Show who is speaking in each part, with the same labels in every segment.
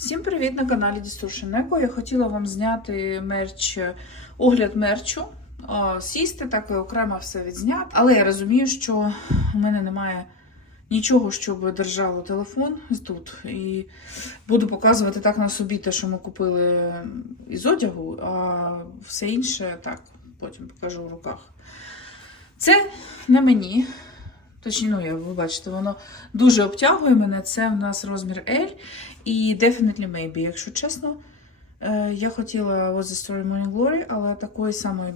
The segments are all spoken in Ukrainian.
Speaker 1: Всім привіт на каналі Eco. Я хотіла вам зняти мерч, огляд мерчу, сісти, так і окремо все відзняти. Але я розумію, що у мене немає нічого, щоб держало телефон тут. І буду показувати так на собі те, що ми купили із одягу, а все інше так, потім покажу в руках. Це на мені. Точніше, ну, ви бачите, воно дуже обтягує мене. Це в нас розмір L і Definitely Maybe. Якщо чесно, е, я хотіла Was the Story Morning Glory, але такої самої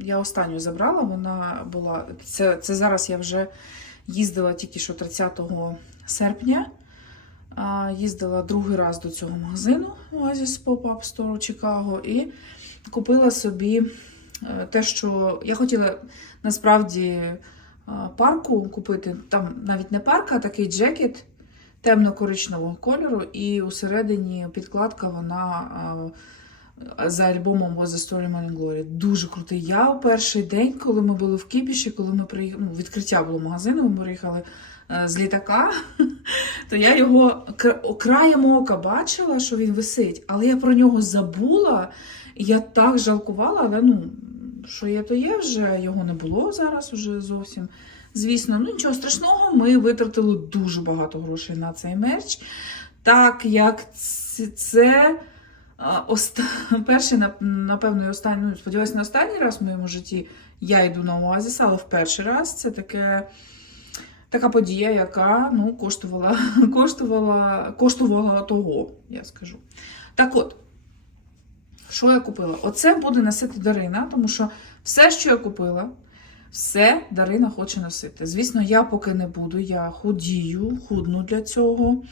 Speaker 1: я останню забрала. Вона була. Це, це зараз я вже їздила тільки що 30 серпня. Їздила другий раз до цього магазину Oasis Pop-Up Store у Чикаго і купила собі е, те, що я хотіла насправді парку купити. Там навіть не парка, а такий джекет темно-коричневого кольору, і усередині підкладка вона за альбомом Was the Story Morning Glory. Дуже крутий. Я у перший день, коли ми були в Кіпіші, коли ми приїхали, ну, відкриття було магазину, ми приїхали е, з літака, то я його кра- краєм ока бачила, що він висить, але я про нього забула. І я так жалкувала, але ну, що є, то є вже, його не було зараз уже зовсім. Звісно, ну нічого страшного, ми витратили дуже багато грошей на цей мерч. Так як це оста... перший, напевно, і останній, ну, сподіваюся, не останній раз в моєму житті я йду на Оазіс, але в перший раз це таке. Така подія, яка ну, коштувала, коштувала, коштувала того, я скажу. Так от, що я купила? Оце буде носити Дарина, тому що все, що я купила, все Дарина хоче носити. Звісно, я поки не буду, я худію, худну для цього.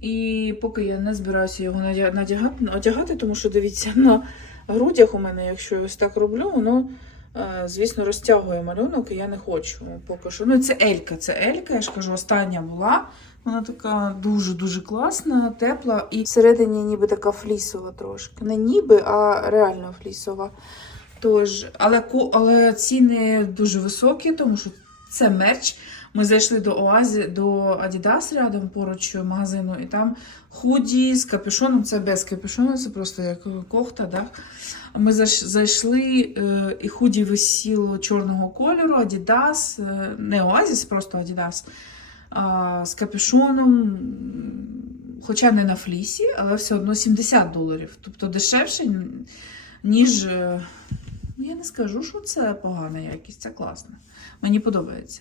Speaker 1: І поки я не збираюся його надягати, одягати, тому що дивіться, на грудях у мене, якщо я ось так роблю, воно, е, звісно, розтягує малюнок, і я не хочу поки що. Ну, це Елька, це Елька, я ж кажу, остання була. Вона така дуже-дуже класна, тепла і всередині ніби така флісова трошки. Не ніби, а реально флісова. Тож, але, але ціни дуже високі, тому що це мерч. Ми зайшли до Оазі, до Adidas рядом поруч магазину, і там худі з капюшоном. Це без капюшону, це просто як кохта. Да? Ми зайшли, е, і худі висіло чорного кольору, Adidas, е, не Оазіс, просто Adidas, з капюшоном, хоча не на флісі, але все одно 70 доларів. Тобто дешевше, ніж. е, ну, Я не скажу, що це погана якість, це класно. Мені подобається.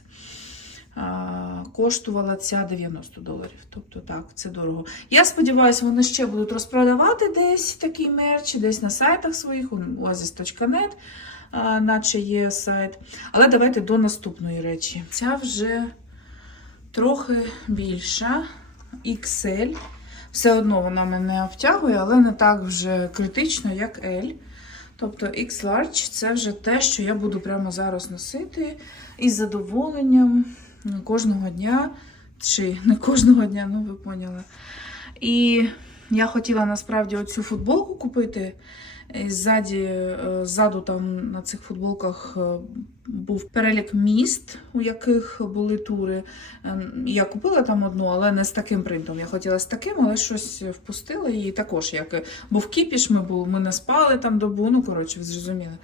Speaker 1: Коштувала ця 90 доларів. Тобто так, це дорого. Я сподіваюся, вони ще будуть розпродавати десь такий мерч, десь на сайтах своїх, oasis.net, наче є сайт. Але давайте до наступної речі. Ця вже трохи більша. XL. Все одно вона мене обтягує, але не так вже критично, як L. Тобто X-Large це вже те, що я буду прямо зараз носити із задоволенням кожного дня. Чи не кожного дня, ну ви поняли. І я хотіла насправді оцю футболку купити. І Ззаді, е, ззаду там на цих футболках е, був перелік міст, у яких були тури. Я купила там одну, але не з таким принтом. Я хотіла з таким, але щось впустила її також. Як був кіпіш, ми були, ми не спали там добу. Ну коротше, зрозуміли.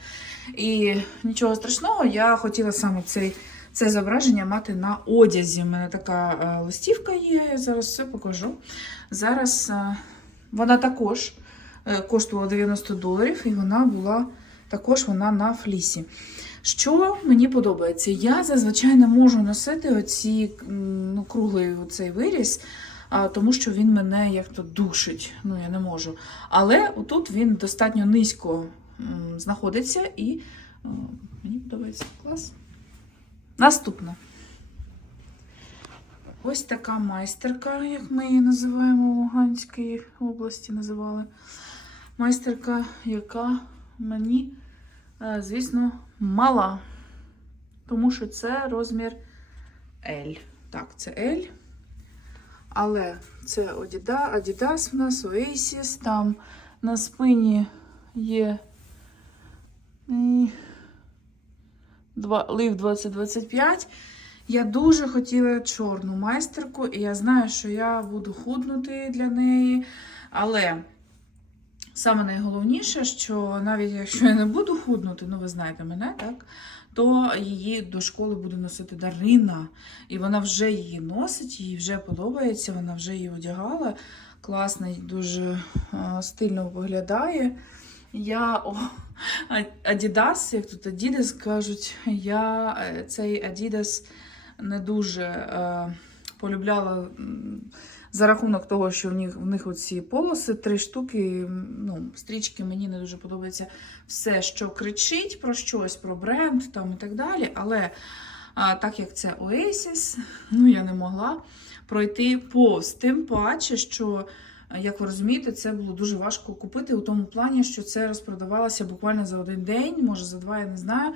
Speaker 1: І нічого страшного, я хотіла саме цей. Це зображення мати на одязі. У мене така е, листівка є, я зараз все покажу. Зараз е, вона також е, коштувала 90 доларів, і вона була також вона на флісі. Що мені подобається? Я зазвичай не можу носити оці ну, круглий оцей виріс, а, тому що він мене як то душить. Ну, я не можу. Але отут він достатньо низько м, знаходиться і о, мені подобається клас. Наступне. Ось така майстерка, як ми її називаємо в Луганській області, називали. Майстерка, яка мені, е, звісно, мала. Тому що це розмір L. Так, це L. Але це Adidas, в нас, Oasis. Там на спині є Live 2025. Я дуже хотіла чорну майстерку, і я знаю, що я буду худнути для неї. Але саме найголовніше, що навіть якщо я не буду худнути, ну ви знаєте мене, так? То її до школи буде носити Дарина, і вона вже її носить, їй вже подобається, вона вже її одягала. Класно, дуже стильно виглядає. Я о, А- Adidas, як тут Adidas кажуть, я е, цей Adidas не дуже е, полюбляла за рахунок того, що в них, в них оці полоси, три штуки, ну, стрічки, мені не дуже подобається все, що кричить про щось, про бренд там і так далі. Але а, так як це Oasis, ну я не могла пройти повз. Тим паче, що, як ви розумієте, це було дуже важко купити у тому плані, що це розпродавалося буквально за один день, може за два, я не знаю.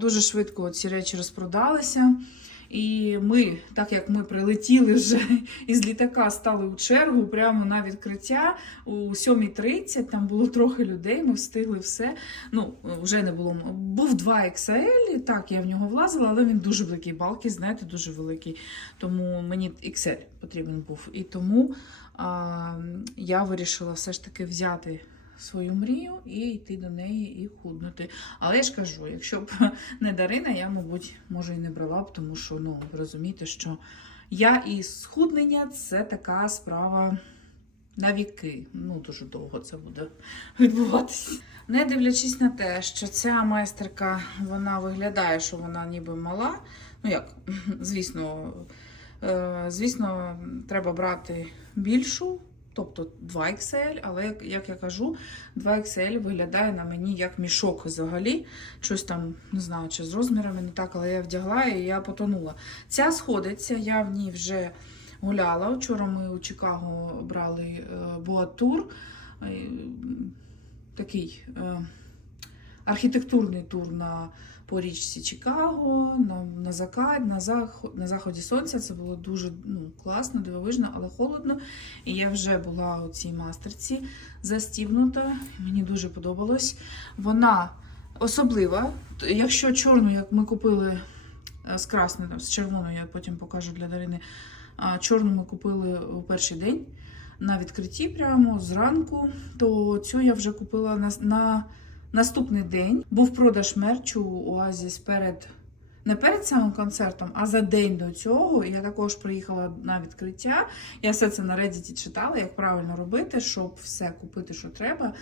Speaker 1: Дуже швидко ці речі розпродалися. І ми, так як ми прилетіли вже із літака, стали у чергу прямо на відкриття у 7.30, там було трохи людей, ми встигли все. Ну, вже не було. Був 2 XL, так, я в нього влазила, але він дуже великий, балки, знаєте, дуже великий. Тому мені XL потрібен був. І тому а, я вирішила все ж таки взяти свою мрію і йти до неї і худнути. Але я ж кажу, якщо б не Дарина, я, мабуть, може і не брала б, тому що ну, розумієте, що я і схуднення це така справа на віки. Ну, дуже довго це буде відбуватися. Не дивлячись на те, що ця майстерка вона виглядає, що вона ніби мала. Ну як, звісно, е, звісно, треба брати більшу. Тобто 2 XL, але як, я кажу, 2 XL виглядає на мені як мішок взагалі. Щось там, не знаю, чи з розмірами не так, але я вдягла і я потонула. Ця сходиться, я в ній вже гуляла. Вчора ми у Чикаго брали Боатур. Такий е, архітектурний тур на по річці Чикаго, на, на закат, на, заход, на заході сонця. Це було дуже ну, класно, дивовижно, але холодно. І я вже була у цій мастерці застібнута. Мені дуже подобалось. Вона особлива. Якщо чорну, як ми купили е, з красною, з червоною, я потім покажу для Дарини. Чорну ми купили у перший день на відкритті прямо зранку, то цю я вже купила на, на наступний день. Був продаж мерчу у Оазіс перед. Не перед самим концертом, а за день до цього. Я також приїхала на відкриття. Я все це на Reddit читала, як правильно робити, щоб все купити, що треба.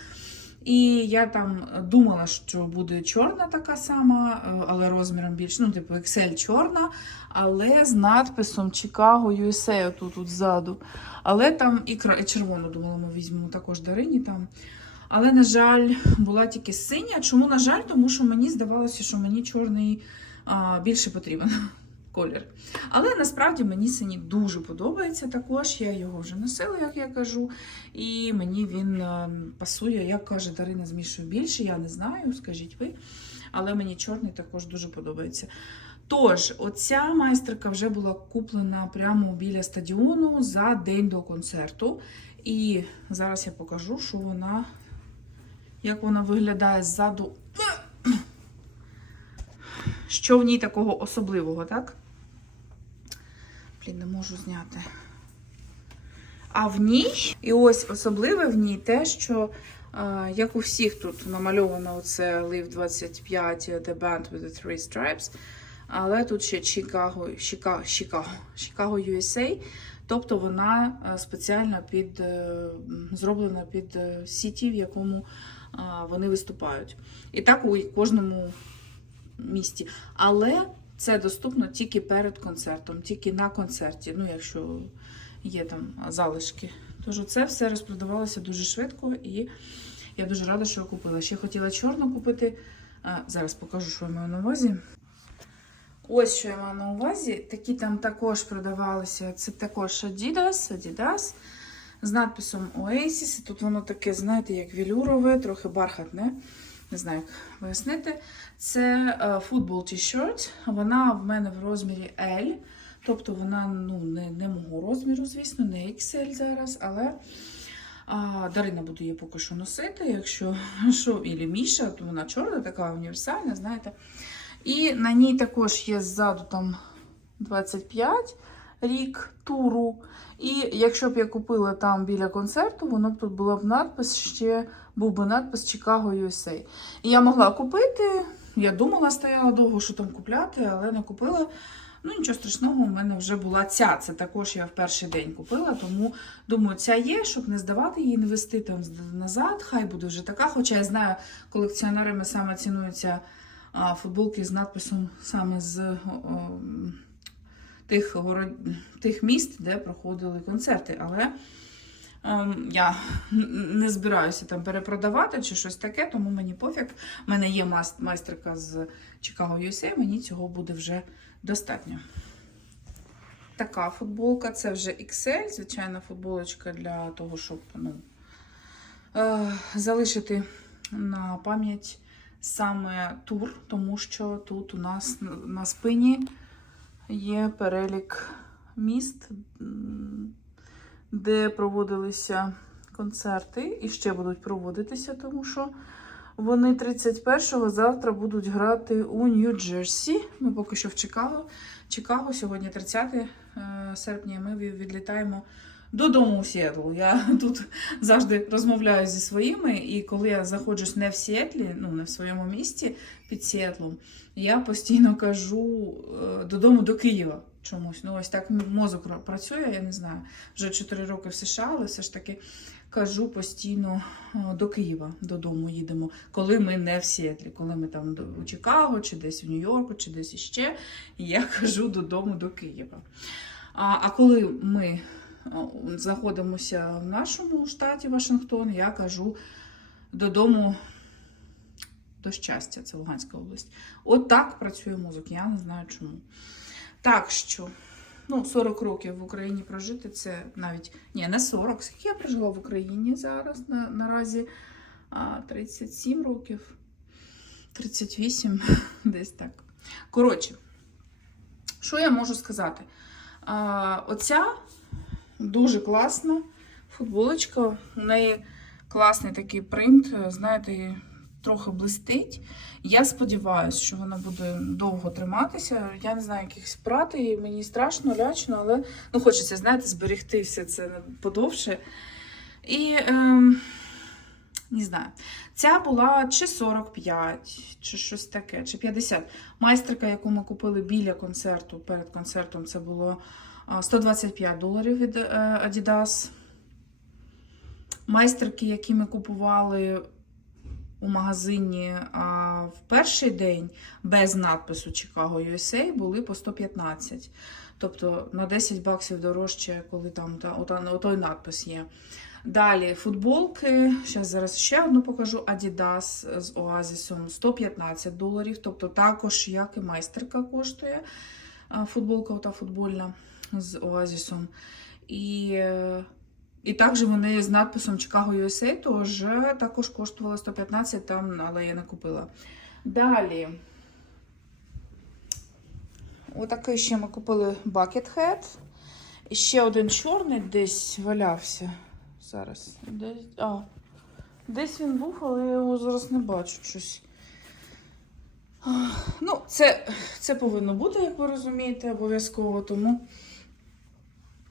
Speaker 1: І я там думала, що буде чорна така сама, е, але розміром більше, ну, типу XL чорна, але з надписом Chicago USA тут, тут ззаду. Але там і червону, думала, ми візьмемо також Дарині там. Але, на жаль, була тільки синя. Чому, на жаль, тому що мені здавалося, що мені чорний а, більше потрібен колір. Але насправді мені синій дуже подобається також. Я його вже носила, як я кажу. І мені він е, пасує, як каже Дарина, змішує більше. Я не знаю, скажіть ви. Але мені чорний також дуже подобається. Тож, оця майстерка вже була куплена прямо біля стадіону за день до концерту. І зараз я покажу, що вона, як вона виглядає ззаду. Що в ній такого особливого, так? Блін, не можу зняти. А в ній, і ось особливе в ній те, що, е, як у всіх тут намальовано оце Live 25, The Band with the Three Stripes, але тут ще Chicago, Chicago, Chicago USA. Тобто вона е, спеціально під, е, зроблена під е, сіті, в якому е, вони виступають. І так у кожному місті. Але це доступно тільки перед концертом, тільки на концерті, ну якщо є там залишки. Тож це все розпродавалося дуже швидко, і я дуже рада, що я купила. Ще хотіла чорну купити. Зараз покажу, що я маю на увазі. Ось що я маю на увазі. Такі там також продавалися. Це також Adidas, Adidas з надписом Oasis. Тут воно таке, знаєте, як велюрове, трохи бархатне. Не знаю, як пояснити. Це е, футбол t-shirt. Вона в мене в розмірі L. Тобто вона ну, не, не мого розміру, звісно, не XL зараз, але а, Дарина буде її поки що носити. Якщо що, ілі Міша, то вона чорна, така універсальна, знаєте. І на ній також є ззаду там 25. Рік туру. І якщо б я купила там біля концерту, воно б тут була б надпис ще був би надпис Chicago USA. І я могла купити. Я думала, стояла довго, що там купляти, але не купила. Ну, нічого страшного, у мене вже була ця. Це також я в перший день купила, тому думаю, ця є, щоб не здавати її, не вести там назад. Хай буде вже така. Хоча я знаю, колекціонерами саме цінуються футболки з надписом саме з тих, город... тих міст, де проходили концерти. Але ем, я не збираюся там перепродавати чи щось таке, тому мені пофіг. У мене є майстерка з Chicago USA, мені цього буде вже достатньо. Така футболка, це вже XL, звичайна футболочка для того, щоб ну, е, залишити на пам'ять саме тур, тому що тут у нас на- на спині є перелік міст, де проводилися концерти і ще будуть проводитися, тому що вони 31-го завтра будуть грати у Нью-Джерсі. Ми поки що в Чикаго. Чикаго сьогодні 30 е, серпня. Ми відлітаємо додому у Сіетл. Я тут завжди розмовляю зі своїми, і коли я знаходжусь не в Сіетлі, ну не в своєму місті під Сіетлом, я постійно кажу е, додому до Києва. Чомусь. Ну, ось так мозок працює, я не знаю. Вже 4 роки в США, але все ж таки кажу постійно е, до Києва додому їдемо, коли ми не в Сіетлі, коли ми там у Чикаго, чи десь в Нью-Йорку, чи десь іще, я кажу додому до Києва. А, а коли ми знаходимося в нашому штаті Вашингтон, я кажу додому до щастя, це Луганська область. От так працює мозок, я не знаю чому. Так що, ну, 40 років в Україні прожити, це навіть ні, не 40. Скільки я прожила в Україні зараз на, наразі 37 років, 38, десь так. Коротше, що я можу сказати? Оця дуже класна футболочка. У неї класний такий принт, знаєте, трохи блистить. Я сподіваюся, що вона буде довго триматися. Я не знаю, якихось прати, і мені страшно, лячно, але ну, хочеться, знаєте, зберегти все це подовше. І ем, не знаю, ця була чи 45, чи щось таке, чи 50. Майстерка, яку ми купили біля концерту, перед концертом, це було 125 доларів від е, Adidas. Майстерки, які ми купували у магазині в перший день без надпису Chicago USA, були по 115. Тобто на 10 баксів дорожче, коли там та, той надпис є. Далі футболки. Зараз зараз ще одну покажу. Adidas з Оазісом 115 доларів. Тобто також, як і майстерка коштує. Футболка ота футбольна з Оазісом. І, і також вони з надписом Chicago USA тож також коштували 115 там, але я не купила. Далі. Отакий ще ми купили Bucket. І ще один чорний десь валявся. Зараз. Десь, а, десь він був, але я його зараз не бачу щось. Ну, це, це повинно бути, як ви розумієте, обов'язково. Тому,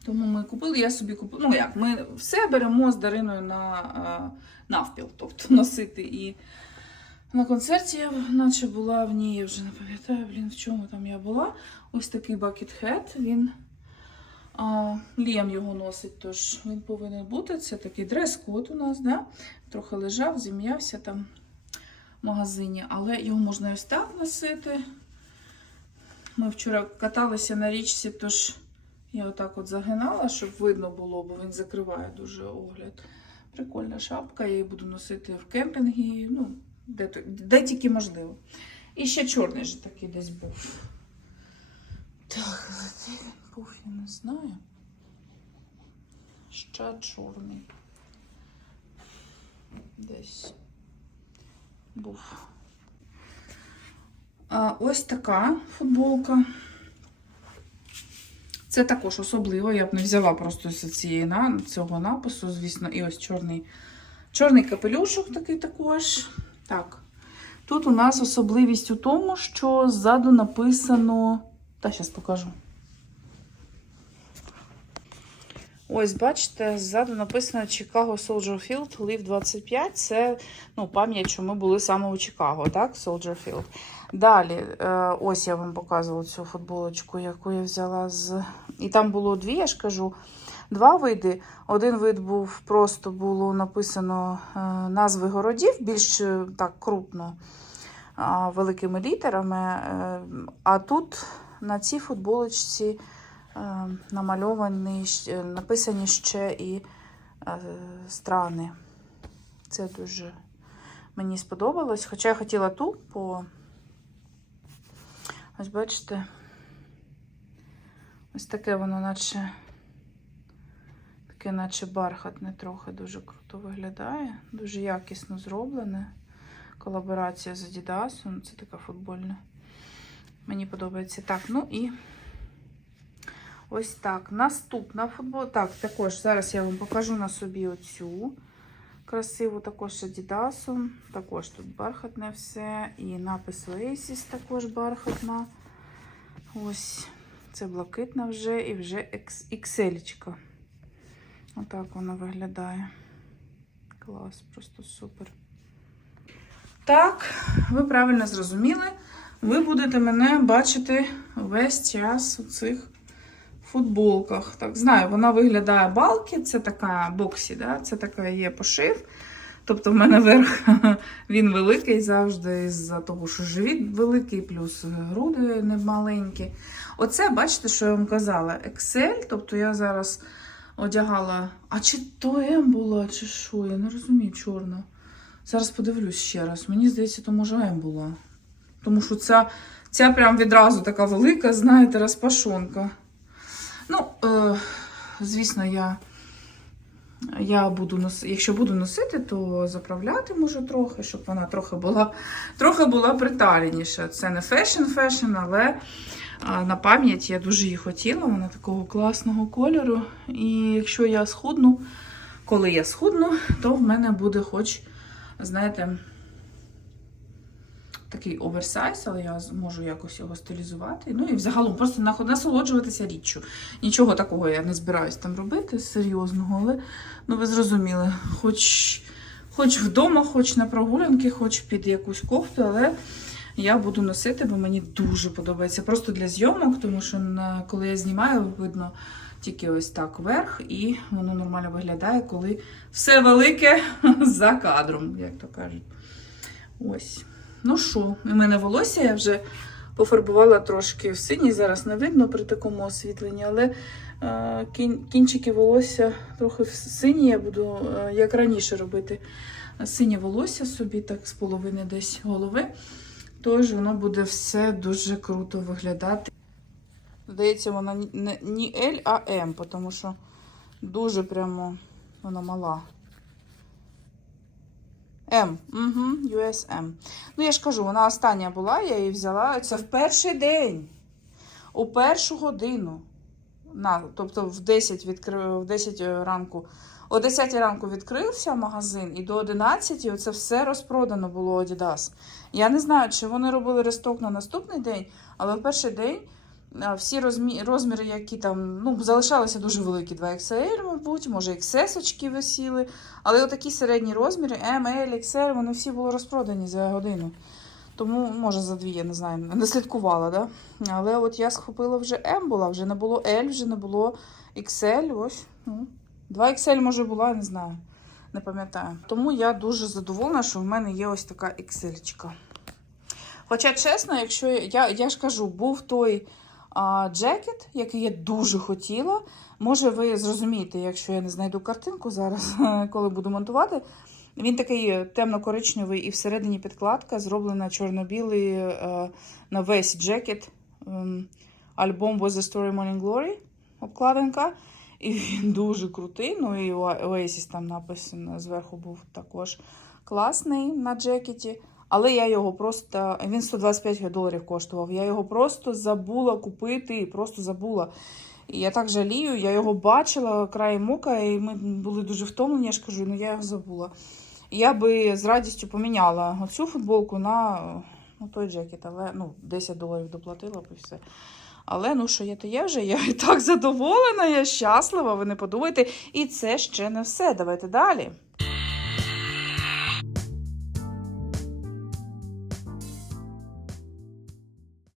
Speaker 1: тому ми купили, я собі купила. Ну як, ми все беремо з Дариною на а, навпіл, тобто носити і. На концерті я наче була в ній, я вже не пам'ятаю, блін, в чому там я була. Ось такий hat, він а, Ліам його носить, тож він повинен бути. Це такий дрес-код у нас, да? трохи лежав, зім'явся там в магазині, але його можна ось так носити. Ми вчора каталися на річці, тож я отак от загинала, щоб видно було, бо він закриває дуже огляд. Прикольна шапка, я її буду носити в кемпінгі, ну, де, де тільки можливо. І ще чорний же такий десь був. Так, де він був, я не знаю. Ще чорний. Десь був. А, ось така футболка. Це також особливо. Я б не взяла просто з цієї цього напису, звісно, і ось чорний, чорний капелюшок такий також. Так. Тут у нас особливість у тому, що ззаду написано. Та зараз покажу. Ось, бачите, ззаду написано Chicago Soldier Field, Live 25. Це ну, пам'ять, що ми були саме у Чикаго, так? Soldier Field. Далі, е, ось я вам показувала цю футболочку, яку я взяла з. І там було дві, я ж кажу, два види. Один вид був просто було написано е, назви городів, більш е, так крупно, великими літерами. А тут на цій футболочці намальовані, написані ще і е, страни. Це дуже мені сподобалось. Хоча я хотіла ту по. Ось бачите, ось таке воно, наче таке, наче бархатне, трохи дуже круто виглядає. Дуже якісно зроблене. Колаборація з Adidas. Це така футбольна. Мені подобається. Так, ну і ось так. Наступна футбол. Так, також зараз я вам покажу на собі оцю красиву, також Adidas. Також тут бархатне все. І напис Oasis також бархатна. Ось, це блакитна вже і вже XL. Отак вона виглядає. Клас, просто супер. Так, ви правильно зрозуміли. Ви будете мене бачити весь час у цих футболках. Так, знаю, вона виглядає балки, це така боксі, да? це така є пошив. Тобто в мене верх він великий завжди, з-за того, що живіт великий, плюс груди не маленькі. Оце, бачите, що я вам казала, Excel, тобто я зараз одягала. А чи то М була, чи що? Я не розумію, чорна. Зараз подивлюсь ще раз. Мені здається, то може М була. Тому що ця, ця прям відразу така велика, знаєте, розпашонка. Ну, е, звісно, я, я буду носити, якщо буду носити, то заправляти можу трохи, щоб вона трохи була, трохи була приталеніша. Це не фешн-фешн, але на пам'ять я дуже її хотіла. Вона такого класного кольору. І якщо я схудну, коли я схудну, то в мене буде хоч, знаєте, такий оверсайз, але я зможу якось його стилізувати. Ну і взагалом просто насолоджуватися річчю. Нічого такого я не збираюсь там робити серйозного, але ну ви зрозуміли, хоч, хоч вдома, хоч на прогулянки, хоч під якусь кофту, але я буду носити, бо мені дуже подобається. Просто для зйомок, тому що на, коли я знімаю, видно тільки ось так вверх, і воно нормально виглядає, коли все велике за кадром, як то кажуть. Ось. Ну що, у мене волосся я вже пофарбувала трошки в синій, зараз не видно при такому освітленні, але е, кін, кінчики волосся трохи в сині я буду, е, як раніше робити, синє волосся собі, так з половини десь голови. Тож воно буде все дуже круто виглядати. Здається, вона не L, а M, тому що дуже прямо вона мала. М, угу, USM. Ну, я ж кажу, вона остання була, я її взяла. Це в перший день. У першу годину. На, тобто в 10, відкри... в 10 ранку. О 10 ранку відкрився магазин, і до 11 оце все розпродано було Adidas. Я не знаю, чи вони робили ресток на наступний день, але в перший день всі розмі... розміри, які там ну, залишалися дуже великі, 2XL, мабуть, може, XS висіли. Але отакі середні розміри, M, L, XL, вони всі були розпродані за годину. Тому, може, за дві, я не знаю, не слідкувала, да? Але от я схопила вже M була, вже не було L, вже не було XL. Ось. Ну. 2 XL, може, була, не знаю. Не пам'ятаю. Тому я дуже задоволена, що в мене є ось така XL. Хоча, чесно, якщо я, я, ж кажу, був той джекет, який я дуже хотіла. Може, ви зрозумієте, якщо я не знайду картинку зараз, коли буду монтувати. Він такий темно-коричневий і всередині підкладка зроблена чорно-білий е, на весь джекет. Ем, альбом Was the Story Morning Glory, обкладинка. І він дуже крутий. Ну і Oasis там написано зверху був також класний на джекеті. Але я його просто. Він 125 доларів коштував. Я його просто забула купити, просто забула. І я так жалію, я його бачила краєм ока, і ми були дуже втомлені, я ж кажу, ну я його забула. Я би з радістю поміняла оцю футболку на ну, той джекет, але ну, 10 доларів доплатила б і все. Але ну що є, то є вже. Я і так задоволена, я щаслива, ви не подумайте. І це ще не все. Давайте далі.